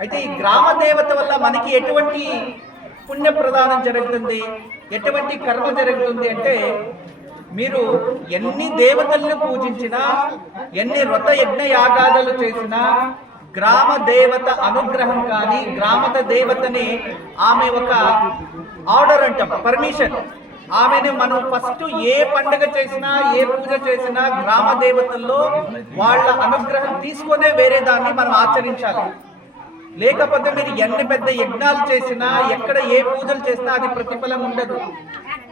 అయితే ఈ గ్రామ దేవత వల్ల మనకి ఎటువంటి పుణ్య ప్రదానం జరుగుతుంది, ఎటువంటి కర్మ జరుగుతుంది అంటే, మీరు ఎన్ని దేవతలను పూజించినా, ఎన్ని వ్రత యజ్ఞ యాగాదులు చేసినా, గ్రామ దేవత అనుగ్రహం కానీ, గ్రామ దేవతని ఆమె ఒక ఆర్డర్ అంటాం, పర్మిషన్, ఆమెను మనం ఫస్ట్ ఏ పండుగ చేసినా, ఏ పూజ చేసినా గ్రామ దేవతల్లో వాళ్ళ అనుగ్రహం తీసుకునే వేరే దాన్ని మనం ఆచరించాలి. లేకపోతే మీరు ఎన్ని పెద్ద యజ్ఞాలు చేసినా, ఎక్కడ ఏ పూజలు చేసినా అది ప్రతిఫలం ఉండదు.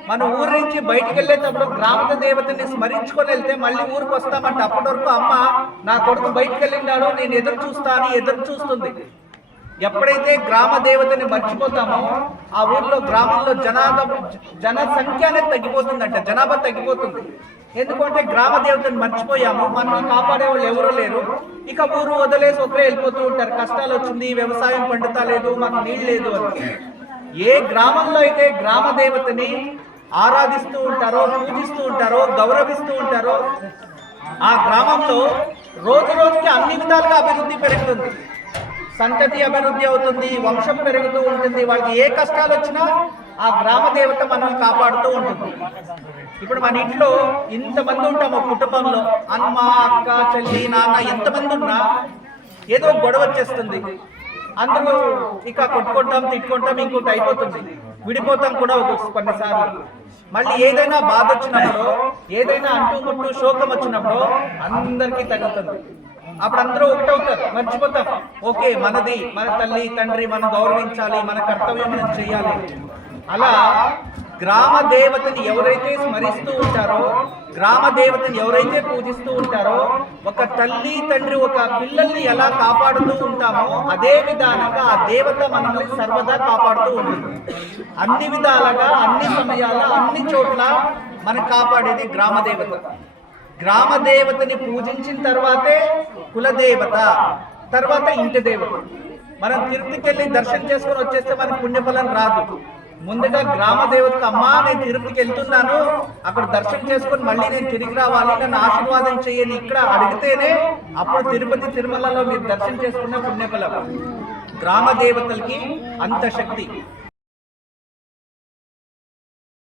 మన ఊరి నుంచి బయటికి వెళ్ళేటప్పుడు గ్రామ దేవతని స్మరించుకొని వెళ్తే మళ్ళీ ఊరికి వస్తామంటే, అప్పటి వరకు అమ్మ నా కొడుకు బయటికి వెళ్ళిండాడో నేను ఎదురు చూస్తా అని ఎదురు చూస్తుంది. ఎప్పుడైతే గ్రామ దేవతని మర్చిపోతామో ఆ ఊర్లో గ్రామంలో జనసంఖ్య అనేది తగ్గిపోతుందంట, జనాభా తగ్గిపోతుంది. ఎందుకంటే గ్రామ దేవతని మర్చిపోయాము, మనల్ని కాపాడే వాళ్ళు ఎవరూ లేరు. ఇక ఊరు వదిలేసి ఒకరే వెళ్ళిపోతూ ఉంటారు. కష్టాలు వచ్చింది, వ్యవసాయం పండుతా లేదు, మాకు నీళ్ళు లేదు అని. ఏ గ్రామంలో అయితే గ్రామ దేవతని ఆరాధిస్తూ ఉంటారో, పూజిస్తూ ఉంటారో, గౌరవిస్తూ ఉంటారో, ఆ గ్రామంలో రోజు రోజుకి అన్ని విధాలుగా అభివృద్ధి పెరుగుతుంది. సంతతి అభివృద్ధి అవుతుంది, వంశం పెరుగుతూ ఉంటుంది. వాళ్ళకి ఏ కష్టాలు వచ్చినా ఆ గ్రామ దేవత మనల్ని కాపాడుతూ ఉంటుంది. ఇప్పుడు మన ఇంట్లో ఇంతమంది ఉంటాము, కుటుంబంలో అమ్మ, అక్క, చెల్లి, నాన్న ఎంతమంది ఉన్నా ఏదో గొడవ వచ్చేస్తుంది. అందరూ ఇక కొట్టుకుంటాం, తిట్టుకుంటాం, ఇంకోటి అయిపోతుంది, విడిపోతాం కూడా కొన్నిసార్లు. మళ్ళీ ఏదైనా బాధ వచ్చినప్పుడు, ఏదైనా అంటుముట్టు శోకం వచ్చినప్పుడు అందరికీ తగ్గుతుంది. అప్పుడు అందరూ ఒకటవుతారు, మర్చిపోతాం. ఓకే, మనది, మన తల్లి తండ్రి మనం గౌరవించాలి, మన కర్తవ్యం మనం చేయాలి. అలా గ్రామ దేవతని ఎవరైతే స్మరిస్తూ ఉంటారో, గ్రామ దేవతని ఎవరైతే పూజిస్తూ ఉంటారో, ఒక తల్లి తండ్రి ఒక పిల్లల్ని ఎలా కాపాడుతూ ఉంటామో అదే విధానంగా ఆ దేవత మనల్ని సర్వదా కాపాడుతూ ఉంటుంది. అన్ని విధాలుగా, అన్ని సమయాల, అన్ని చోట్ల మనం కాపాడేది గ్రామ దేవత. గ్రామ దేవతని పూజించిన తర్వాతే కులదేవత, తర్వాత ఇంటి దేవత. మనం తిరుపతికి వెళ్ళి దర్శనం చేసుకొని వచ్చేస్తే మనకు పుణ్యఫలం రాదు. ముందుగా గ్రామ దేవతకు, అమ్మా నేను తిరుపతికి వెళ్తున్నాను, అక్కడ దర్శనం చేసుకొని మళ్ళీ నేను తిరిగి రావాలి, నన్ను ఆశీర్వాదం చేయని ఇక్కడ అడిగితేనే అప్పుడు తిరుపతి తిరుమలలో మీరు దర్శనం చేసుకున్న పుణ్యఫలం. గ్రామ దేవతలకి అంత శక్తి.